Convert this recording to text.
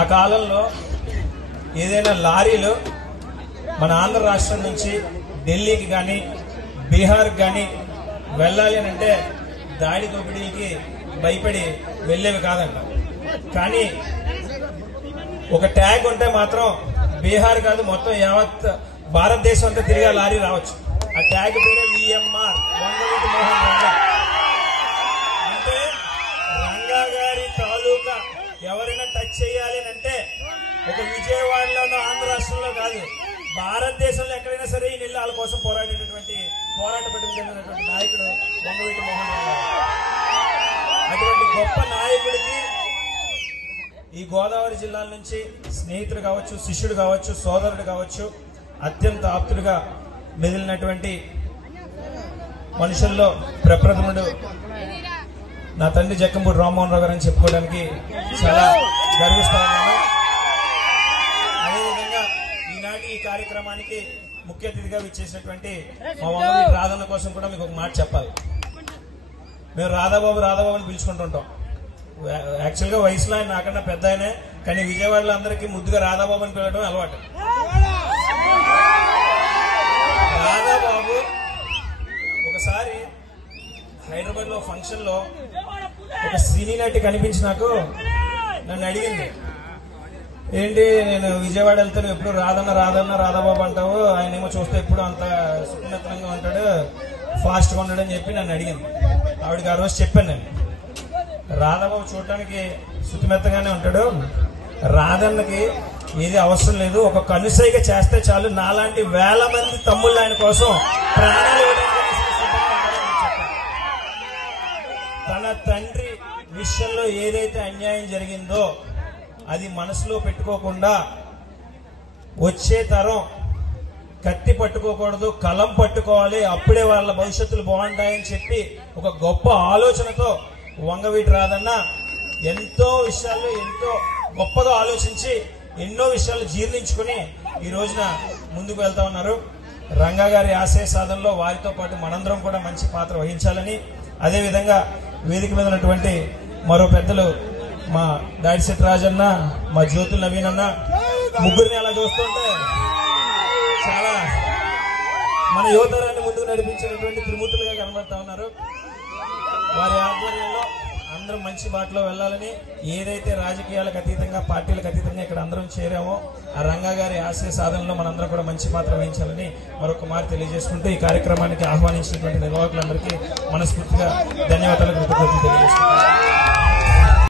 ఆ కాలంలో ఏదైనా లారీలు మన ఆంధ్ర రాష్ట్రం నుంచి ఢిల్లీకి కానీ బీహార్కి కానీ వెళ్ళాలి అని అంటే దాడి దోపిడీకి భయపడి వెళ్ళేవి కాదంట. కానీ ఒక ట్యాగ్ ఉంటే మాత్రం బీహార్ కాదు మొత్తం యావత్ భారతదేశం అంతా తిరిగే లారీ రావచ్చు. ఆ ట్యాగ్ పేరే విఎంఆర్, వంగవీటి మోహన్ రంగా. అంటే రంగా గారి తాలూకా ఎవరైనా టచ్ చేయాలి అంటే ఒక విజయవాడలోనో ఆంధ్ర రాష్ట్రంలో కాదు, భారతదేశంలో ఎక్కడైనా సరే ఈ నెల వాళ్ళ కోసం పోరాటపడినటువంటి నాయకుడు వంగవీటి మోహన్ రంగా. అటువంటి గొప్ప నాయకుడికి ఈ గోదావరి జిల్లాల నుంచి స్నేహితుడు కావచ్చు, శిష్యుడు కావచ్చు, సోదరుడు కావచ్చు, అత్యంత ఆప్తుడుగా మెదిలినటువంటి మనుషుల్లో ప్రప్రథముడు నా తండ్రి జక్కంపూడి రామ్మోహన్ రావు గారని చెప్పుకోవడానికి చాలా గర్విస్తున్నాను. అదేవిధంగా ఈనాటి ఈ కార్యక్రమానికి ముఖ్య అతిథిగా విచ్చేసినటువంటి మా వంగవీటి రాధన్న కోసం కూడా మీకు ఒక మాట చెప్పాలి. మేము రాధాబాబు అని పిలుచుకుంటుంటాం. యాక్చువల్గా వయసులో ఆయన నాకన్నా పెద్ద ఆయనే, కానీ విజయవాడలో అందరికీ ముద్దుగా రాధాబాబు అని పిలవడం అలవాటు. రాధాబాబు ఒకసారి హైదరాబాద్ లో ఫంక్షన్ లో ఒక సినీ నటి కనిపించి నన్ను అడిగింది, ఏంటి నేను విజయవాడ వెళ్తాను, ఎప్పుడు రాధాబాబు అంటావు, ఆయన ఏమో చూస్తే ఎప్పుడు అంత సుఖనత్రంగా ఉంటాడు, ఫాస్ట్ గా ఉంటాడని చెప్పి నన్ను అడిగింది. ఆవిడకి ఆ రోజు చెప్పాను నేను, రాధాబాబు చూడటానికి శుతిమెత్తగానే ఉంటాడు, రాధన్నకి ఏది అవసరం లేదు, ఒక కనుసైగా చేస్తే చాలు, నాలాంటి వేల మంది తమ్ముళ్ళు ఆయన కోసం ప్రాణాలు ఇవ్వడానికి తన తండ్రి విషయంలో ఏదైతే అన్యాయం జరిగిందో అది మనసులో పెట్టుకోకుండా వచ్చే తరం కత్తి పట్టుకోకూడదు, కలం పట్టుకోవాలి, అప్పుడే వాళ్ళ భవిష్యత్తులు బాగుంటాయని చెప్పి ఒక గొప్ప ఆలోచనతో వంగవీటి రాధన్న ఎంతో విషయాల్లో ఎంతో గొప్పగా ఆలోచించి ఎన్నో విషయాలు జీర్ణించుకుని ఈ రోజున ముందుకు వెళ్తా ఉన్నారు. రంగా గారి ఆశయ సాధనలో వారితో పాటు మనందరం కూడా మంచి పాత్ర వహించాలని, అదేవిధంగా వేదిక మీద ఉన్నటువంటి మరో పెద్దలు మా దాడిశెట్టి రాజన్న, మా జ్యోతుల నవీన్ అన్న, ముగ్గురిని అలా చూస్తుంటే చాలా మన యువతరాన్ని ముందుకు నడిపించినటువంటి త్రిమూర్తులుగా కనబడతా ఉన్నారు. వారి ఆధ్వర్యంలో అందరం మంచి బాటలో వెళ్లాలని, ఏదైతే రాజకీయాలకు అతీతంగా పార్టీలకు అతీతంగా ఇక్కడ అందరం చేరామో ఆ రంగా గారి ఆశయ సాధనలో మనందరం కూడా మంచి పాత్ర వహించాలని మరొక మాట తెలియజేసుకుంటూ ఈ కార్యక్రమానికి ఆహ్వానించినటువంటి నిర్వాహకులందరికీ మనస్ఫూర్తిగా ధన్యవాదాలు, కృతజ్ఞతలు తెలియజేసుకుంటాను.